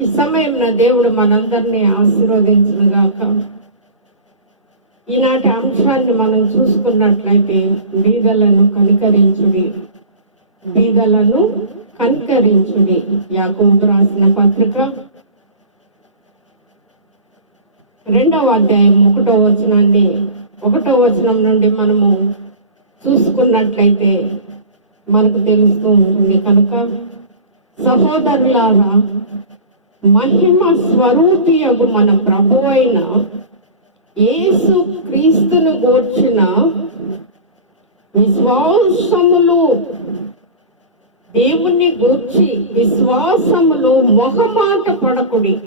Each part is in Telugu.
ఈ సమయం నా దేవుడు మనందరినీ ఆశీర్వదించునుగాక. ఈనాటి అంశాన్ని మనం చూసుకున్నట్లయితే బీదలను కనికరించుడి. బీదలను కనికరించుడి. యాకోబు రాసిన పత్రిక రెండవ అధ్యాయం ఒకటో వచనాన్ని ఒకటో వచనం నుండి మనము చూసుకున్నట్లయితే మనకు తెలుస్తూ ఉంటుంది కనుక సహోదరులారా మహిమ స్వరూపియగు మన ప్రభు అయిన యేసు క్రీస్తును గూర్చిన విశ్వాసములు దేవుణ్ణి గూర్చి విశ్వాసములు మొహమాట పడకుడి.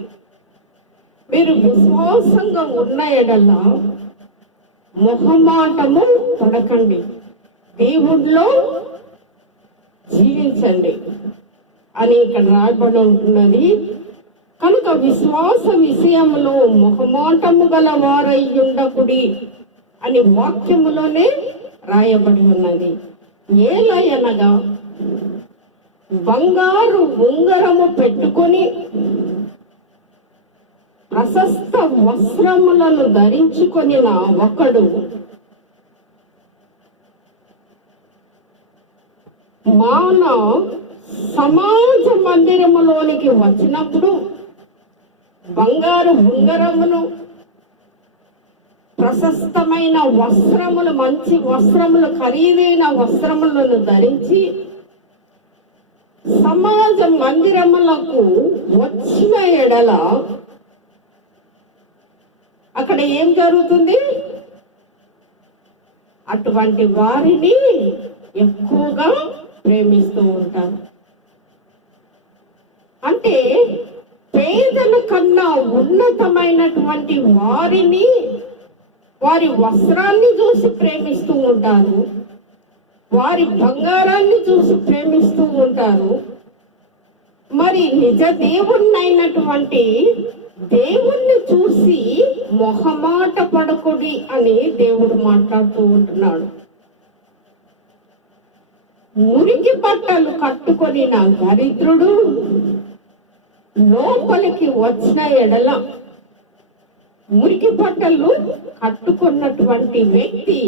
మీరు విశ్వాసంగా ఉన్న ఎడల మొహమాటము పడకండి. దేవుడిలో జీవించండి. అని ఇక్కడ రాయబడి ఉంటున్నది. కనుక విశ్వాస విషయంలో మొహమాటము గల వారై ఉండకుడి అని వాక్యములోనే రాయబడి ఉన్నది. ఏలయనగా బంగారు ఉంగరము పెట్టుకొని ప్రశస్త వస్త్రములను ధరించుకొని నా ఒకడు మాన సమాజ మందిరములోనికి వచ్చినప్పుడు బంగారు ఉంగరమును ప్రశస్తమైన వస్త్రములు మంచి వస్త్రములు ఖరీదైన వస్త్రములను ధరించి సమాజ మందిరములకు వచ్చిన ఎడల అక్కడ ఏం జరుగుతుంది? అటువంటి వారిని ఎక్కువగా ప్రేమిస్తూ ఉంటారు. అంటే పేదల కన్నా ఉన్నతమైనటువంటి వారిని వారి వస్త్రాన్ని చూసి ప్రేమిస్తూ ఉంటారు వారి బంగారాన్ని చూసి ప్రేమిస్తూ ఉంటారు. మరి నిజ దేవుణ్ణైనటువంటి దేవుణ్ణి చూసి మొహమాట పడకుడి అని దేవుడు మాట్లాడుతూ ఉంటున్నాడు. మురికి బట్టలు కట్టుకొని నా దరిద్రుడు లోపలికి వచ్చిన ఎడల మురికి బట్టలు కట్టుకున్నటువంటి వ్యక్తి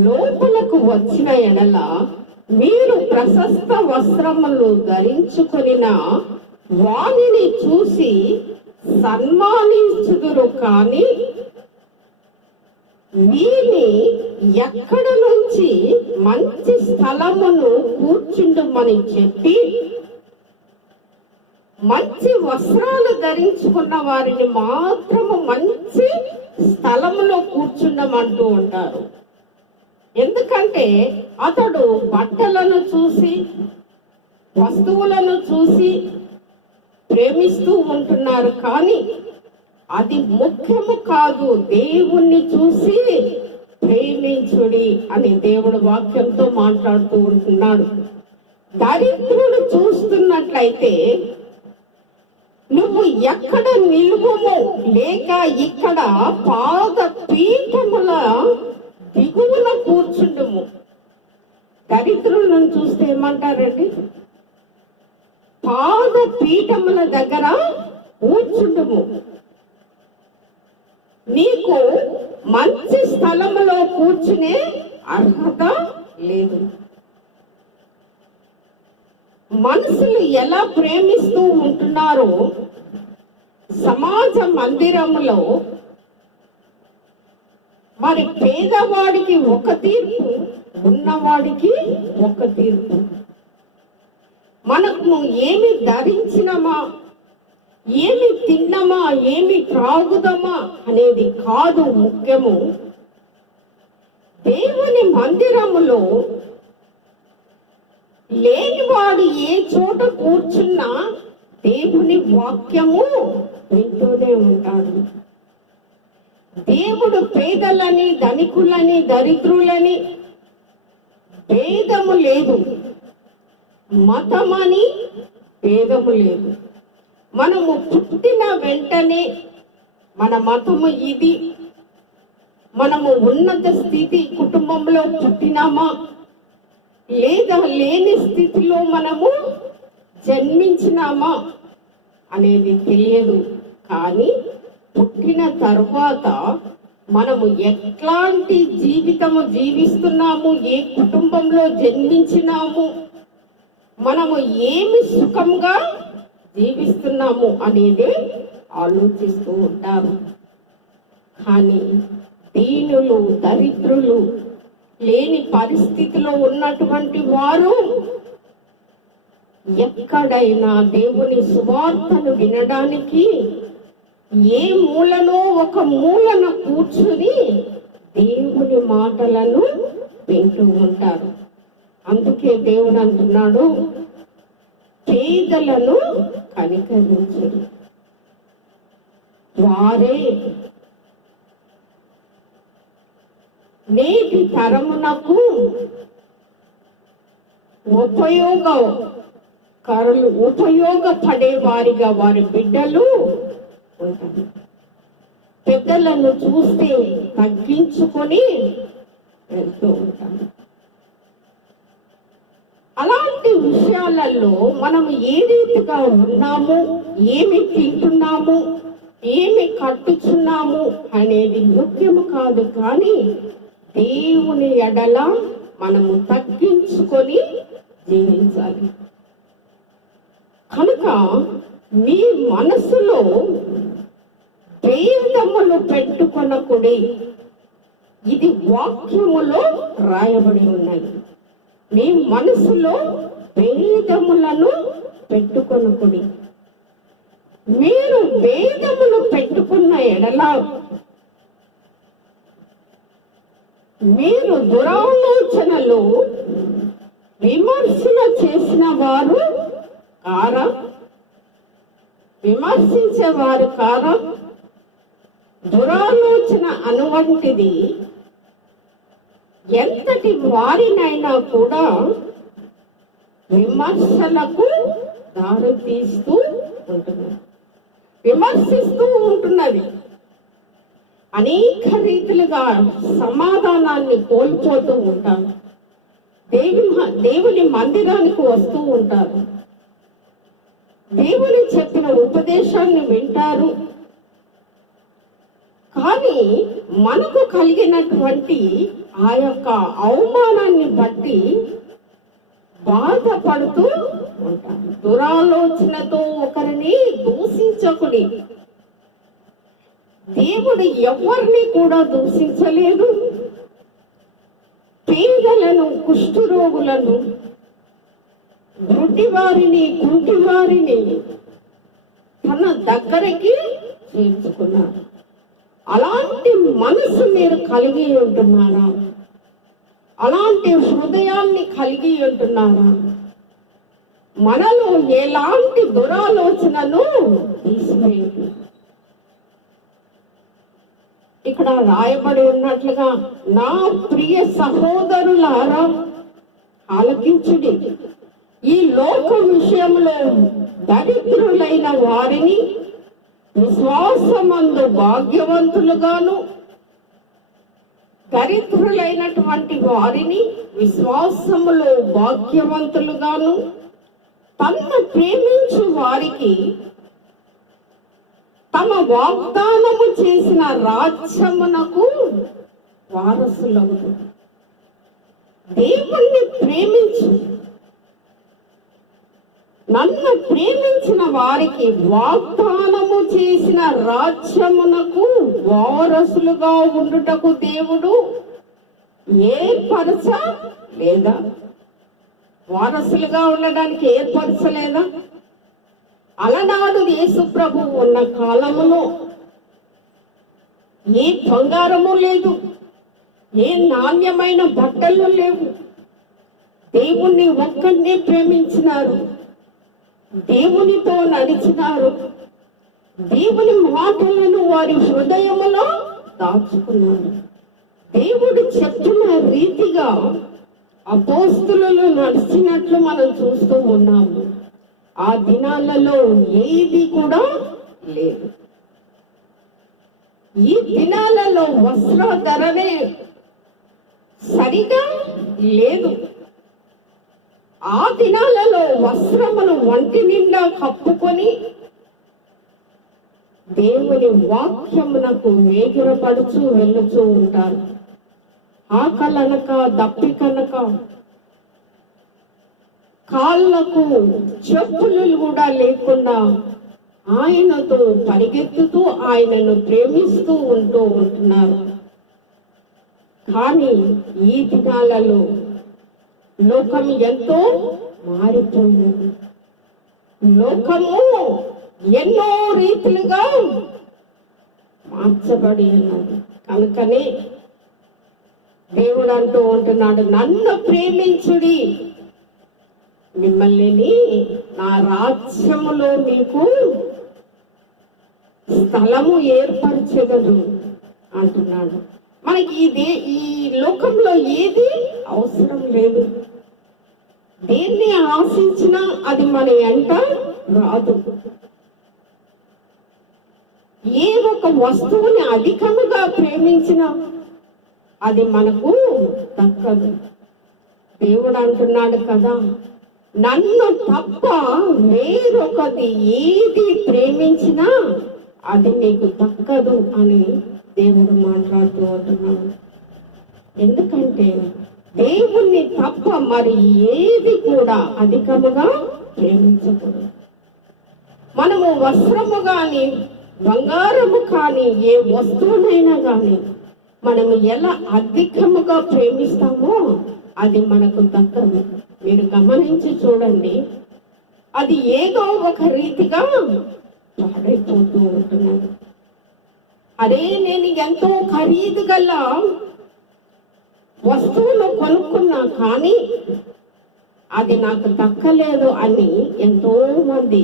లోపలకు వచ్చిన ఎడల మీరు ప్రశస్త వస్త్రములు ధరించుకొనిన వాణిని చూసి సన్మానించుదురు కానీ వీని ఎక్కడ నుంచి మంచి స్థలమును కూర్చుండమని చెప్పి మంచి వస్త్రాలు ధరించుకున్న వారిని మాత్రము మంచి స్థలంలో కూర్చుండమంటూ ఉంటారు. ఎందుకంటే అతడు బట్టలను చూసి వస్తువులను చూసి ప్రేమిస్తూ ఉంటున్నారు. కానీ అది ముఖ్యము కాదు. దేవుణ్ణి చూసి ప్రేమించుడి అని దేవుడు వాక్యంతో మాట్లాడుతూ ఉంటున్నాడు. దరిద్రుడు చూస్తున్నట్లయితే నువ్వు ఎక్కడ నిలువము లేక ఇక్కడ పాద పీఠముల దిగువన కూర్చుండుము. దరిద్రులను చూస్తే ఏమంటారండి? పాద పీఠముల దగ్గర కూర్చుండుము. నీకు మంచి స్థలములో కూర్చునే అర్హత లేదు. మనుషులు ఎలా ప్రేమిస్తూ ఉంటున్నారో సమాజ మందిరంలో మరి పేదవాడికి ఒక తీర్పు ఉన్నవాడికి ఒక తీర్పు. మనకు ఏమి ధరించినమా ఏమి తిన్నమా ఏమి త్రాగుదమా అనేది కాదు ముఖ్యము. దేవుని మందిరములో లేనివాడు ఏ చోట కూర్చున్నా దేవుని వాక్యము వింటూనే ఉంటాడు. దేవుడు పేదలని ధనికులని దరిద్రులని భేదము లేదు. మతమని భేదము లేదు. మనము పుట్టిన వెంటనే మన మతము ఇది. మనము ఉన్నత స్థితి కుటుంబంలో పుట్టినామా? లేదా లేని స్థితిలో మనము జన్మించినామా అనేది తెలియదు. కానీ పుట్టిన తర్వాత మనము ఎట్లాంటి జీవితము జీవిస్తున్నాము ఏ కుటుంబంలో జన్మించినాము మనము ఏమి సుఖంగా జీవిస్తున్నాము అనేది ఆలోచిస్తూ ఉంటారు. కానీ దీనులు దరిద్రులు లేని పరిస్థితిలో ఉన్నటువంటి వారు ఎక్కడైనా దేవుని సువార్తను వినడానికి ఏ మూలను ఒక మూలన కూర్చుని దేవుని మాటలను వింటూ ఉంటారు. అందుకే దేవుడు అంటున్నాడు పేదలను కనికరించరు వారే నేటి తరమునకు ఉపయోగ. కరులు ఉపయోగపడే వారిగా వారి బిడ్డలు ఉంటారు. పెద్దలను చూస్తే తగ్గించుకొని వెళ్తూ ఉంటారు. అలాంటి విషయాలలో మనం ఏ రీతిగా ఉన్నాము ఏమి తింటున్నాము ఏమి కట్టుచున్నాము అనేది ముఖ్యము కాదు కానీ దేవుని ఎడల మనము తగ్గించుకొని జీవించాలి. కనుక మీ మనసులో భేదములు పెట్టుకొనకుడి ఇది వాక్యములో రాయబడి ఉన్నది. మీ మనసులో భేదములను పెట్టుకొనకుడి. మీరు భేదములు పెట్టుకున్న ఎడల మీరు దురాలోచనలు విమర్శన చేసిన వారు కారా? విమర్శించే వారు కారా? దురాలోచన అనువంటిది. ఎంతటి వారినైనా కూడా విమర్శలకు దారి తీస్తూ విమర్శిస్తూ ఉంటున్నది. అనేక రీతిలుగా సమాధానాన్ని కోల్పోతూ ఉంటారు. దేవుని దేవుని మందిరానికి వస్తూ ఉంటారు. దేవుని చెప్పిన ఉపదేశాన్ని వింటారు. కానీ మనకు కలిగినటువంటి ఆ యొక్క అవమానాన్ని బట్టి బాధపడుతూ ఉంటారు. దురాలోచనతో ఒకరిని దూషించకుడి. దేవుడు ఎవరిని కూడా దూషించలేదు. పేదలను కుష్ఠరోగులను గుడ్డివారిని కుంటివారిని తన దగ్గరికి చేర్చుకున్నాడు అలాంటి మనసు మీరు కలిగి ఉంటున్నారా? అలాంటి హృదయాన్ని కలిగి ఉంటున్నారా? మనలో ఎలాంటి దురాలోచనను తీసివేయండి ఇక్కడ రాయబడి ఉన్నట్లుగా నా ప్రియ సహోదరులారా ఆలకించుడి. ఈ లోక విషయంలో దరిద్రులైన వారిని విశ్వాసమందు భాగ్యవంతులుగాను దరిద్రులైనటువంటి వారిని విశ్వాసములో భాగ్యవంతులుగాను తన్ను ప్రేమించు వారికి తమ వాగ్దానము చేసిన రాజ్యమునకు వారసులవుతారు దేవుణ్ణి ప్రేమించు. నన్ను ప్రేమించిన వారికి వాగ్దానము చేసిన రాజ్యమునకు వారసులుగా ఉండుటకు దేవుడు ఏర్పరచ లేదా వారసులుగా ఉండడానికి ఏర్పరచలేదా? అలనాడు యేసు ప్రభు ఉన్న కాలములో ఏ బంగారము లేదు ఏ నాణ్యమైన బట్టలు లేవు. దేవుణ్ణి ఒక్కడినే ప్రేమించినారు. దేవునితో నడిచినారు. దేవుని మాటలను వారి హృదయములో దాచుకున్నారు. దేవుడు చెప్పిన రీతిగా అపోస్తులను నడిచినట్లు మనం చూస్తూ ఉన్నాము. ఆ దినాలలో ఏది కూడా లేదు. ఈ దినాలలో వస్త్ర ధరనే సరిగా లేదు. ఆ దినాలలో వస్త్రమును ఒంటి నిండా కప్పుకొని దేవుని వాక్యమునకు వేగిరపడుచు వెళ్ళుచూ ఉంటారు. ఆకలనక దప్పికనక కాళ్ళకు చెప్పులు కూడా లేకుండా ఆయనతో పరిగెత్తుతూ ఆయనను ప్రేమిస్తూ ఉంటూ ఉంటున్నారు. కానీ ఈ దినాలలో లోకం ఎంతో మారిపోయింది. లోకము ఎన్నో రీతిలుగా మార్చబడి ఉన్నది. కనుకనే దేవుడు అంటూ ఉంటున్నాడు నన్ను ప్రేమించుడి మిమ్మల్ని నా రాజ్యములో మీకు స్థలము ఏర్పరచగదు అంటున్నాడు. మనకి ఇది ఈ లోకంలో ఏది అవసరం లేదు. దేన్ని ఆశించినా అది మన ఎంట రాదు. ఏ ఒక వస్తువుని అధికముగా ప్రేమించినా అది మనకు దక్కదు. దేవుడు అంటున్నాడు కదా నన్ను తప్ప వేరొకది ఏది ప్రేమించినా అది నీకు దక్కదు అని దేవుడు మాట్లాడుతూ ఉంటున్నాడు. ఎందుకంటే దేవుణ్ణి తప్ప మరి ఏది కూడా అధికముగా ప్రేమించకూడదు. మనము వస్త్రము కానీ బంగారము కానీ ఏ వస్తువునైనా కానీ మనము ఎలా అధికముగా ప్రేమిస్తామో అది మనకు దక్కదు. మీరు గమనించి చూడండి. అది ఏదో ఒక రీతిగా పాడైపోతూ ఉంటున్నాను అరే నేను ఎంతో ఖరీదు గల వస్తువులు కొనుక్కున్నా కానీ అది నాకు దక్కలేదు అని ఎంతో మంది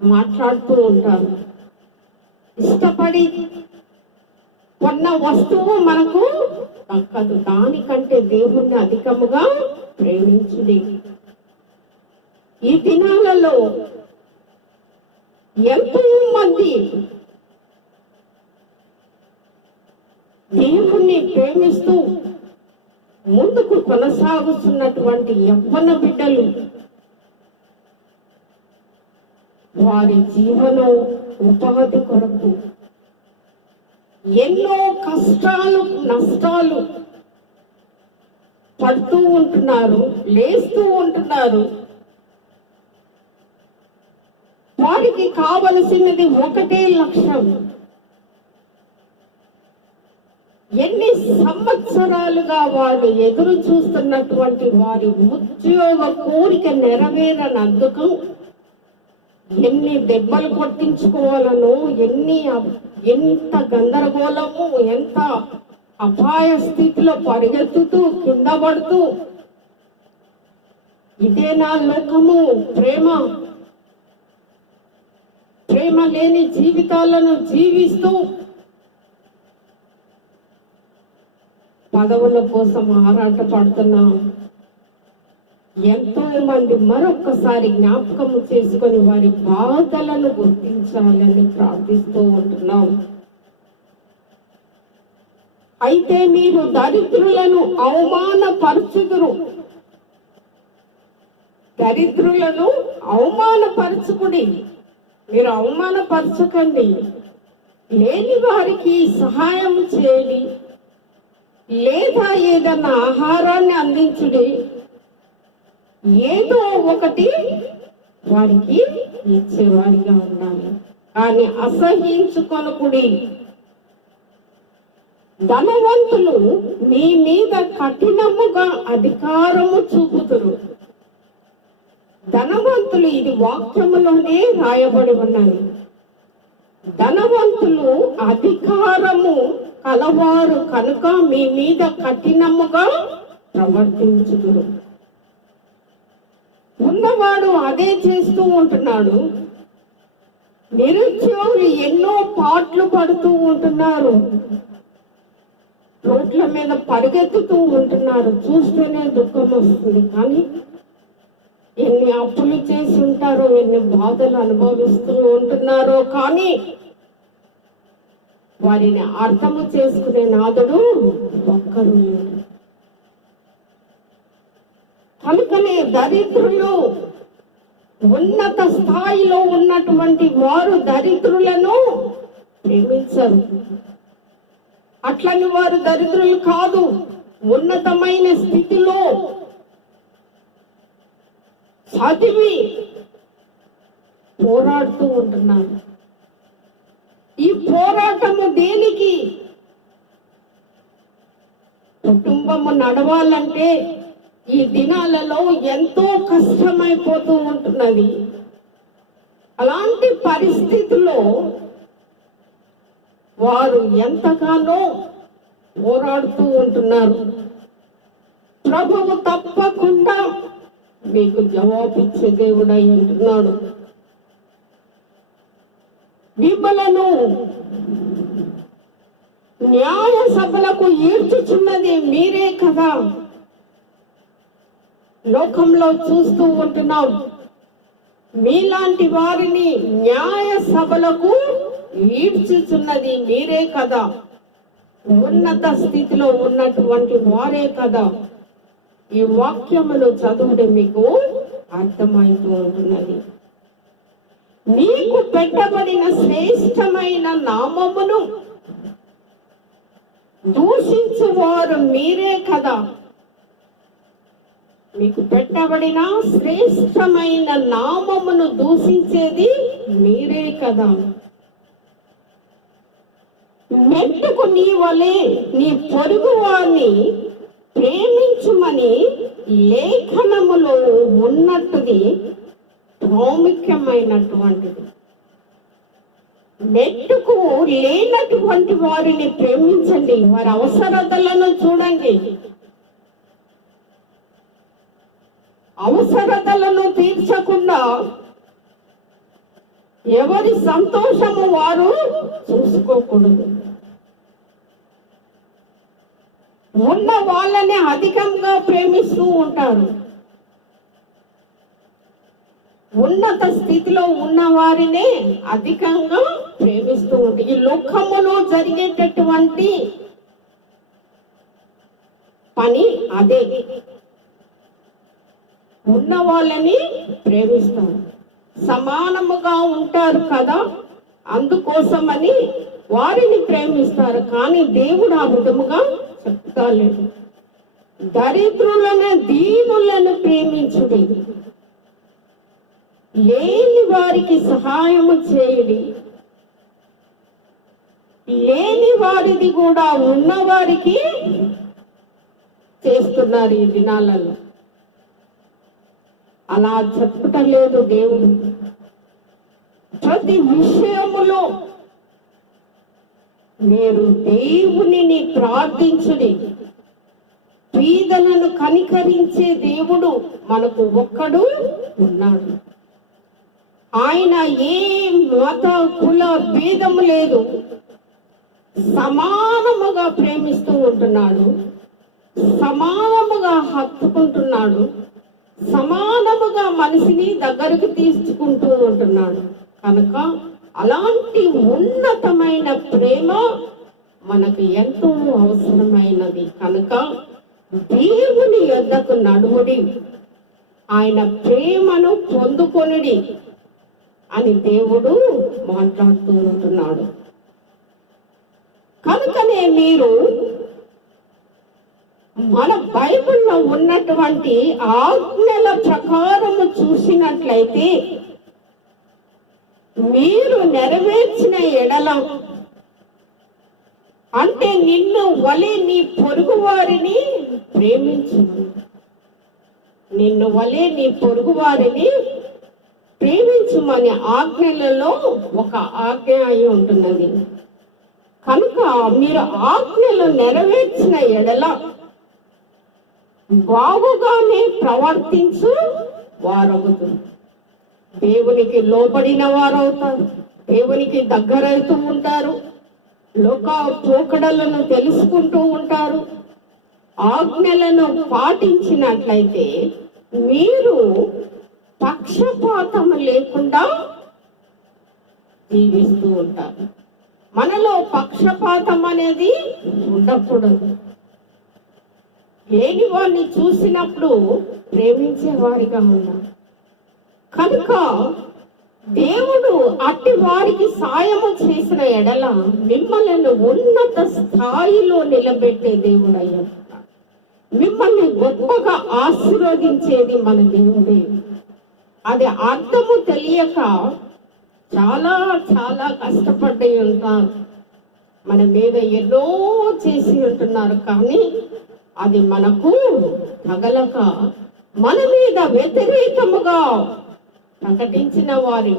మాట్లాడుతూ ఉంటారు. ఇష్టపడి కొన్న వస్తువు మనకు దక్కదు దానికంటే దేవుణ్ణి అధికముగా ప్రేమించుడి. ఈ దినాలలో ఎంతో మంది దేవుణ్ణి ప్రేమిస్తూ ముందుకు కొనసాగుతున్నటువంటి యవ్వన బిడ్డలు వారి జీవనం ఉపాధి కొరకు ఎన్నో కష్టాలు నష్టాలు పడుతూ ఉంటున్నారు లేస్తూ ఉంటున్నారు. వారికి కావలసినది ఒకటే లక్ష్యం. ఎన్ని సంవత్సరాలుగా వారు ఎదురు చూస్తున్నటువంటి వారి ఉద్యోగ కోరిక నెరవేరనందుకు ఎన్ని దెబ్బలు కొట్టించుకోవాలనో ఎన్ని ఎంత గందరగోళము ఎంత అపాయ స్థితిలో పరిగెత్తుతూ కింద పడుతూ ఇదే నా లోకము ప్రేమ. ప్రేమ లేని జీవితాలను జీవిస్తూ పదవుల కోసం ఆరాటపడుతున్నాం. ఎంతో మంది మరొక్కసారి జ్ఞాపకము చేసుకొని వారి బాధలను గుర్తించాలని ప్రార్థిస్తూ ఉంటున్నాం. అయితే మీరు దరిద్రులను అవమానపరచుదురు. దరిద్రులను అవమానపరచుకుడి మీరు అవమానపరచకండి. లేని వారికి సహాయం చేయండి. లేదా ఏదన్నా ఆహారాన్ని అందించుడి. ఏదో ఒకటి వారికి ఇచ్చేవారిగా ఉండాలి. కానీ అసహించుకొనకుడి ధనవంతులు మీ మీద కఠినముగా అధికారము చూపుతురు. ధనవంతులు ఇది వాక్యములోనే రాయబడి ఉన్నది. ధనవంతులు అధికారము కలవారు కనుక మీ మీద కఠినముగా ప్రవర్తించుదురు. ఉన్నవాడు అదే చేస్తూ ఉంటున్నాడు. నిరుద్యోగులు ఎన్నో పాటలు పడుతూ ఉంటున్నారు. రోడ్ల మీద పరిగెత్తుతూ ఉంటున్నారు. చూస్తేనే దుఃఖం వస్తుంది. కానీ ఎన్ని అప్పులు చేసి ఉంటారో ఎన్ని బాధలు అనుభవిస్తూ ఉంటున్నారో కానీ వారిని అర్థము చేసుకునే నాదుడు ఒక్కరు కనుకనే దరిద్రులు ఉన్నత స్థాయిలో ఉన్నటువంటి వారు దరిద్రులను ప్రేమించరు. అట్లని వారు దరిద్రులు కాదు ఉన్నతమైన స్థితిలో చదివి పోరాడుతూ ఉంటున్నారు. ఈ పోరాటము దేనికి? కుటుంబము నడవాలంటే ఈ దినాలలో ఎంతో కష్టమైపోతూ ఉంటున్నది. అలాంటి పరిస్థితుల్లో వారు ఎంతగానో పోరాడుతూ ఉంటున్నారు. ప్రభువు తప్పకుండా మీకు జవాబిచ్చే దేవుడై ఉంటున్నాడు. మిమ్మలను న్యాయ సభలకు ఈడ్చుచున్నది మీరే కదా. లోకంలో చూస్తూ ఉంటున్నాం. మీలాంటి వారిని న్యాయ సభలకు ఈడ్చుచున్నది మీరే కదా. ఉన్నత స్థితిలో ఉన్నటువంటి వారే కదా. ఈ వాక్యములు చదువుడే మీకు అర్థమవుతూ ఉంటున్నది. మీకు పెట్టబడిన శ్రేష్టమైన నామమును దూషించువారు మీరే కదా. మీకు పెట్టబడిన శ్రేష్టమైన నామమును దూషించేది మీరే కదా. మెట్టుకు నీ వలె నీ పొరుగు వారిని ప్రేమించుమని లేఖనములో ఉన్నట్టుది ప్రాముఖ్యమైనటువంటిది. మెట్టుకు లేనటువంటి వారిని ప్రేమించండి. వారి అవసరతలను చూడండి. అవసరతలను తీర్చకుండా ఎవరి సంతోషము వారు చూసుకోకూడదు. ఉన్న వాళ్ళని అధికంగా ప్రేమిస్తూ ఉంటారు. ఉన్నత స్థితిలో ఉన్న వారినే అధికంగా ప్రేమిస్తూ ఉంటారు. ఈ లోకములో జరిగేటటువంటి పని అదే. ఉన్న వాళ్ళని ప్రేమిస్తారు సమానముగా ఉంటారు కదా అందుకోసమని వారిని ప్రేమిస్తారు. కానీ దేవుడు ఆ విధముగా చెప్తాలేదు. దరిద్రులను దీనులను ప్రేమించుడి. లేని వారికి సహాయము చేయడి. లేని వారిది కూడా ఉన్నవారికి చేస్తున్నారు ఈ దినాలలో. అలా చెప్పటం లేదు దేవుడు. ప్రతి విషయములో మీరు దేవునిని ప్రార్థించుడి. పీదలను కనికరించే దేవుడు మనకు ఒక్కడు ఉన్నాడు. ఆయన ఏ మత కుల భేదము లేదు. సమానముగా ప్రేమిస్తూ ఉంటున్నాడు. సమానముగా హత్తుకుంటున్నాడు. సమానముగా మనిషిని దగ్గరకు తీసుకుంటూ ఉంటున్నాడు. కనుక అలాంటి ఉన్నతమైన ప్రేమ మనకు ఎంతో అవసరమైనది. కనుక దేవుని యొద్దకు నడుముడి. ఆయన ప్రేమను పొందుకొనుడి అని దేవుడు మాట్లాడుతూ ఉంటున్నాడు. కనుకనే మీరు మన బైబిల్లో ఉన్నటువంటి ఆజ్ఞల ప్రకారము చూసినట్లయితే మీరు నెరవేర్చిన ఎడల అంటే నిన్ను వలె నీ పొరుగు వారిని ప్రేమించు నిన్ను వలె నీ పొరుగు వారిని ప్రేమించుమని ఆజ్ఞలలో ఒక ఆజ్ఞ అయి ఉంటున్నది. కనుక మీరు ఆజ్ఞలు నెరవేర్చిన ఎడల బాగుగానే ప్రవర్తించు వారవుతారు దేవునికి లోబడిన వారవుతారు. దేవునికి దగ్గరవుతూ ఉంటారు. లోక పోకడలను తెలుసుకుంటూ ఉంటారు. ఆజ్ఞలను పాటించినట్లయితే మీరు పక్షపాతం లేకుండా జీవిస్తూ ఉంటారు. మనలో పక్షపాతం అనేది ఉండకూడదు. లేని వారిని చూసినప్పుడు ప్రేమించే వారిగా ఉన్నారు కనుక దేవుడు అట్టి వారికి సాయము చేసిన ఎడల మిమ్మల్ని ఉన్నత స్థాయిలో నిలబెట్టే దేవుడు మిమ్మల్ని గొప్పగా ఆశీర్వదించేది మన దేవుడే. అది అర్థము తెలియక చాలా చాలా కష్టపడి ఉంటారు మన మీద ఎన్నో చేసి ఉంటున్నారు కానీ అది మనకు తగలక మన మీద వ్యతిరేకముగా ప్రకటించిన వారి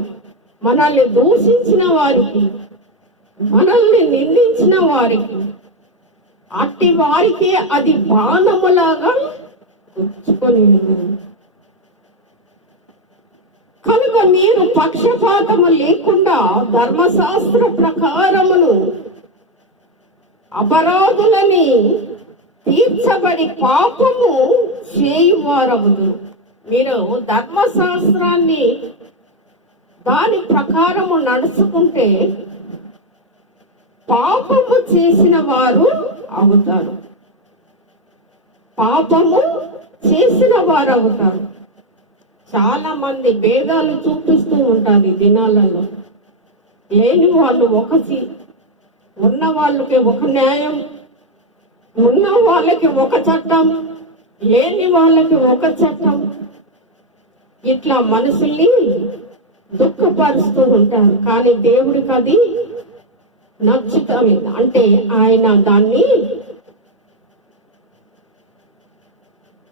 మనల్ని దూషించిన వారికి మనల్ని నిందించిన వారికి అట్టి వారికి అది బాణములాగా ఉంచుకొని కనుక మీరు పక్షపాతము లేకుండా ధర్మశాస్త్ర ప్రకారమును అపరాధులని తీర్చబడి పాపము చేయువారవుదు మీరు ధర్మశాస్త్రాన్ని దాని ప్రకారము నడుచుకుంటే పాపము చేసిన వారు అవుతారు. పాపము చేసిన వారు అవుతారు. చాలా మంది భేదాలు చూపిస్తూ ఉంటారు ఈ దినాలలో. లేని వాళ్ళు ఒకటి ఉన్న వాళ్ళకి ఒక న్యాయం ఉన్న వాళ్ళకి ఒక చట్టం లేని వాళ్ళకి ఒక చట్టం. ఇట్లా మనుషుల్ని దుఃఖపరుస్తూ ఉంటారు. కానీ దేవుడికి అది నచ్చుతాయి అంటే ఆయన దాన్ని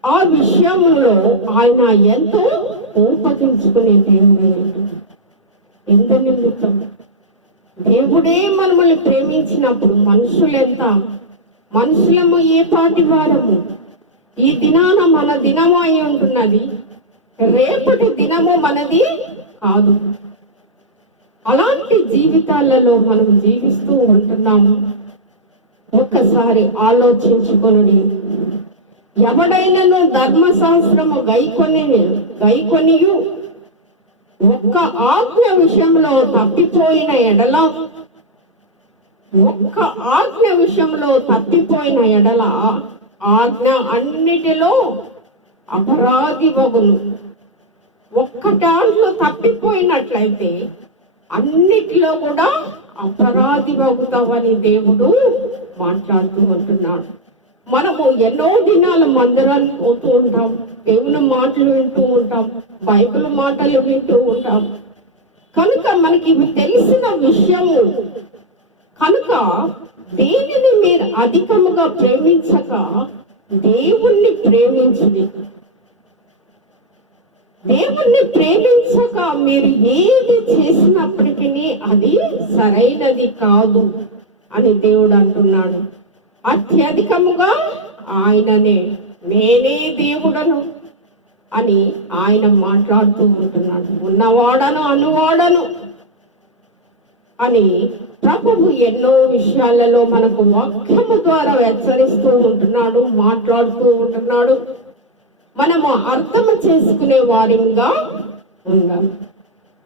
ఆ విషయంలో ఆయన ఎంతో ఊపగించుకునే దేవుడు ఎంత నిమిత్తం దేవుడే మనల్ని ప్రేమించినప్పుడు మనుషులెంత మనుషులము ఏ పాటి వారము? ఈ దినాన మన దినము అయి ఉంటున్నది. రేపటి దినము మనది కాదు. అలాంటి జీవితాలలో మనం జీవిస్తూ ఉంటున్నాము. ఒక్కసారి ఆలోచించుకొని ఎవడైనను ధర్మశాస్త్రము గైకొని గైకొనియు. ఒక్క ఆజ్ఞ విషయంలో తప్పిపోయిన ఎడల ఒక్క ఆజ్ఞ విషయంలో తప్పిపోయిన ఎడల ఆజ్ఞ అన్నిటిలో అపరాధి వగును ఒక్క దాంట్లో తప్పిపోయినట్లయితే అన్నిటిలో కూడా అపరాధి వగుతావని దేవుడు మాట్లాడుతూ ఉంటున్నాడు. మనము ఎన్నో దినాలు మందిరానికి పోతూ ఉంటాం దేవుని మాటలు వింటూ ఉంటాం బైబిల్ మాటలు వింటూ ఉంటాం. కనుక మనకి ఇవి తెలిసిన విషయము కనుక దేనిని మీరు అధికముగా ప్రేమించక దేవుణ్ణి ప్రేమించుడి దేవుణ్ణి ప్రేమించక మీరు ఏది చేసినప్పటికీ అది సరైనది కాదు అని దేవుడు అంటున్నాడు. అత్యధికముగా ఆయననే నేనే దేవుడను అని ఆయన మాట్లాడుతూ ఉంటున్నాడు. ఉన్నవాడను అనువాడను అని ప్రభువు ఎన్నో విషయాలలో మనకు వాక్యము ద్వారా హెచ్చరిస్తూ ఉంటున్నాడు మాట్లాడుతూ ఉంటున్నాడు. మనము అర్థం చేసుకునే వారిగా ఉండాలి.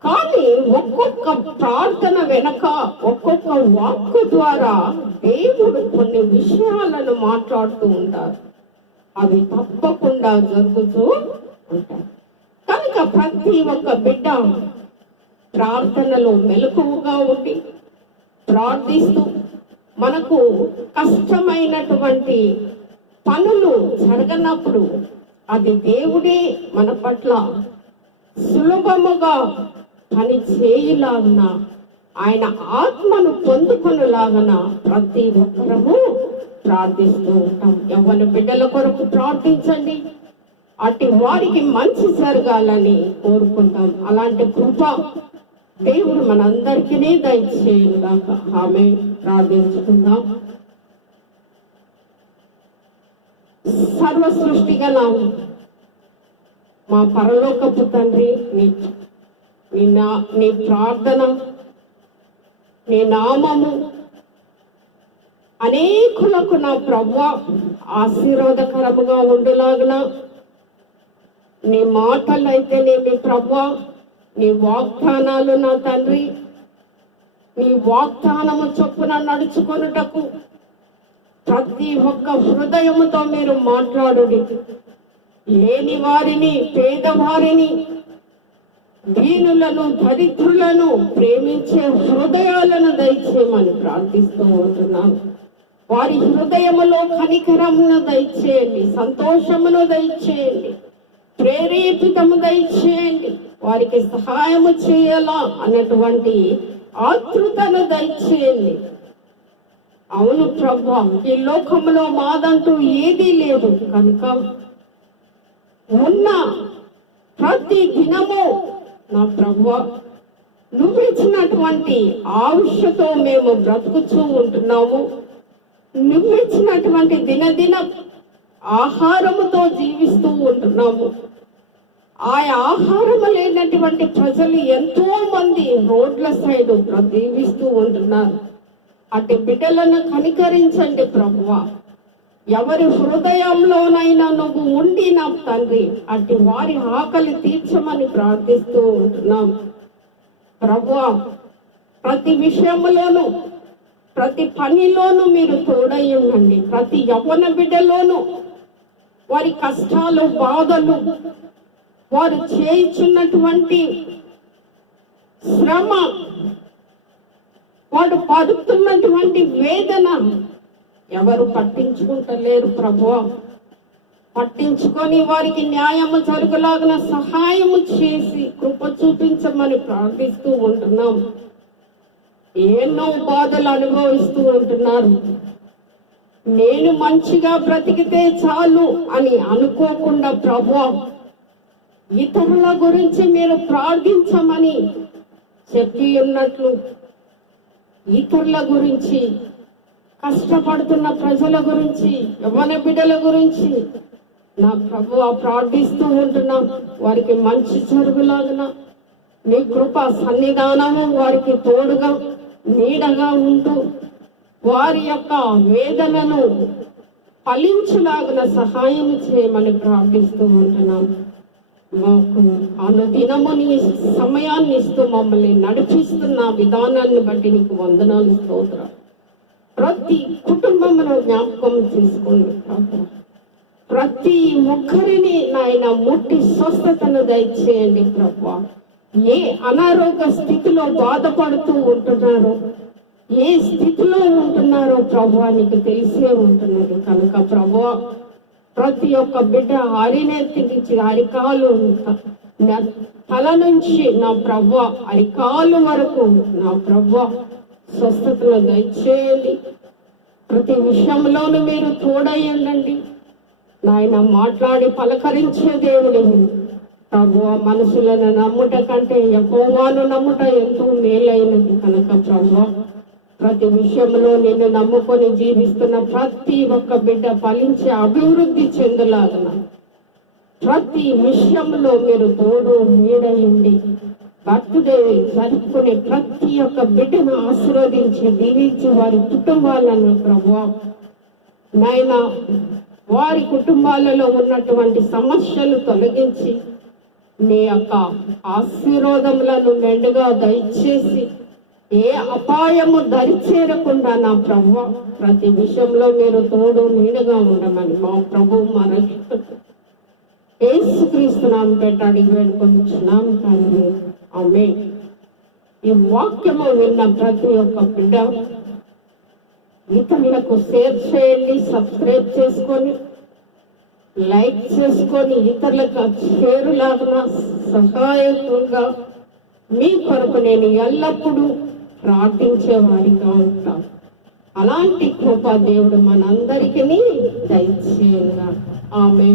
కానీ ఒక్కొక్క ప్రార్థన వెనక ఒక్కొక్క వాక్కు ద్వారా దేవుడు కొన్ని విషయాలను మాట్లాడుతూ ఉంటారు. అవి తప్పకుండా జరుగుతూ ఉంటాయి. కనుక ప్రతి ఒక్క బిడ్డ ప్రార్థనలో మెలకువగా ఉండి ప్రార్థిస్తూ మనకు కష్టమైనటువంటి పనులు జరగనప్పుడు అది దేవుడే మన పట్ల సులభముగా పని చేయులాగన ఆయన ఆత్మను పొందుకునేలాగన ప్రతి ఒక్కరము ప్రార్థిస్తూ ఉంటాం. ఎవరి బిడ్డల కొరకు ప్రార్థించండి. అటు వారికి మంచి జరగాలని కోరుకుంటాం. అలాంటి కృప దేవుడు మనందరికీ దయచేయుగాక ఆమె ప్రార్థించుకుందాం. సర్వ సృష్టిగా నా మా పరలోకపు తండ్రి నీ నీ నా నీ ప్రార్థన నీ నామము అనేకులకు నా ప్రభు ఆశీర్వాదకరముగా ఉండులాగున నీ మాటలు అయితేనేమి ప్రభు నీ వాగ్దానాలు నా తండ్రి నీ వాగ్దానము చొప్పున నడుచుకొనుటకు ప్రతి ఒక్క హృదయముతో మీరు మాట్లాడుడి. లేని వారిని పేదవారిని దీనులను దరిద్రులను ప్రేమించే హృదయాలను దయచేయమని ప్రార్థిస్తూ ఉంటున్నాను. వారి హృదయములో కనికరమును దయచేయండి సంతోషమును దయచేయండి ప్రేరేపితము దయచేయండి. వారికి సహాయము చేయాలా అనేటువంటి ఆతృతను దయచేయండి. అవును ప్రభా ఈ లోకంలో మాదంటూ ఏదీ లేదు. కనుక ఉన్న ప్రతి దినము నా ప్రభు నువ్వు ఇచ్చినటువంటి ఆయుష్తో మేము బ్రతుకుతూ ఉంటున్నాము. నువ్వు ఇచ్చినటువంటి దినదిన ఆహారముతో జీవిస్తూ ఉంటున్నాము. ఆ ఆహారము లేనటువంటి ప్రజలు ఎంతో మంది రోడ్ల సైడ్ దీవిస్తూ ఉంటున్నారు. అటు బిడ్డలను కనికరించండి ప్రభువ. ఎవరి హృదయంలోనైనా నువ్వు ఉండి నా తండ్రి అటు వారి ఆకలి తీర్చమని ప్రార్థిస్తూ ఉంటున్నాం. ప్రభువ ప్రతి విషయంలోనూ ప్రతి పనిలోనూ మీరు తోడై ఉండండి. ప్రతి యవ్వన బిడ్డలోనూ వారి కష్టాలు బాధలు వారు చేయించున్నటువంటి శ్రమ వాడు పడుతున్నటువంటి వేదన ఎవరు పట్టించుకుంటలేరు ప్రభు. పట్టించుకొని వారికి న్యాయము జరుగులాగిన సహాయము చేసి కృప చూపించమని ప్రార్థిస్తూ ఉంటున్నాం. ఎన్నో బాధలు అనుభవిస్తూ ఉంటున్నారు. నేను మంచిగా బ్రతికితే చాలు అని అనుకోకుండా ప్రభు ఇతరుల గురించి మీరు ప్రార్థించమని చెప్పి ఉన్నట్లు ఇతరుల గురించి కష్టపడుతున్న ప్రజల గురించి యవ్వన బిడ్డల గురించి నా ప్రభు ప్రార్థిస్తూ ఉంటున్నాం. వారికి మంచి జరుగులాగున నీ కృప సన్నిధానము వారికి తోడుగా నీడగా ఉంటూ వారి యొక్క వేదనను ఫలించులాగిన సహాయం చేయమని ప్రార్థిస్తూ ఉంటున్నాం. మాకు అనుదినము నీ సమయాన్ని ఇస్తూ మమ్మల్ని నడిపిస్తున్న విధానాన్ని బట్టి నీకు వందనాలు స్తోత్రం ప్రతి కుటుంబంలో జ్ఞాపకం చేసుకోండి ప్రతి ఒక్కరిని నాయన ముట్టి స్వస్థతను దయచేయండి ప్రభు. ఏ అనారోగ్య స్థితిలో బాధపడుతూ ఉంటున్నారో ఏ స్థితిలో ఉంటున్నారో ప్రభు నీకు తెలిసే ఉంటున్నారు కనుక ప్రభు ప్రతి ఒక్క బిడ్డ అరినెత్తి నుంచి అరికాలు నా తల నుంచి నా ప్రవ్వ అరికాలు వరకు నా ప్రవ్వ స్వస్థతను దయచేయండి. ప్రతి విషయంలోనూ మీరు తోడయ్యండి నాయన మాట్లాడి పలకరించే దేవుడు ప్రభు మనసులను నమ్ముట కంటే ఎక్కువను నమ్ముట ఎంతో మేలైనది కనుక ప్రభు ప్రతి విషయంలో నిన్ను నమ్ముకొని జీవిస్తున్న ప్రతి ఒక్క బిడ్డ ఫలించి అభివృద్ధి చెందలాగన ప్రతి విషయంలో మీరు తోడు నీడయండి బర్త్డే జరుపుకునే ప్రతి ఒక్క బిడ్డను ఆశీర్వదించి దీవించి వారి కుటుంబాలను ప్రభు నాయన వారి కుటుంబాలలో ఉన్నటువంటి సమస్యలు తొలగించి మీ యొక్క ఆశీర్వాదములను మెండుగా దయచేసి ఏ అపాయము దరిచేరకుండా నా ప్రభు ప్రతి విషయంలో మీరు తోడు నీడగా ఉండమని మా ప్రభు మా రక్షకుడు యేసుక్రీస్తు నామ పెట్టి అడిగి వేడుకొంచున్నాం తండ్రి. ఆమె ఈ వాక్యము విన్న ప్రతి ఒక్క బిడ్డ ఇతరులకు షేర్ చేయండి సబ్స్క్రైబ్ చేసుకొని లైక్ చేసుకొని ఇతరులకు చేరులాగా సహాయకంగా మీ కొరకు నేను ఎల్లప్పుడూ ప్రార్థించే వారిగా ఉంటాం అలాంటి కృప దేవుడు మనందరికీ దయచేయంగా ఆమె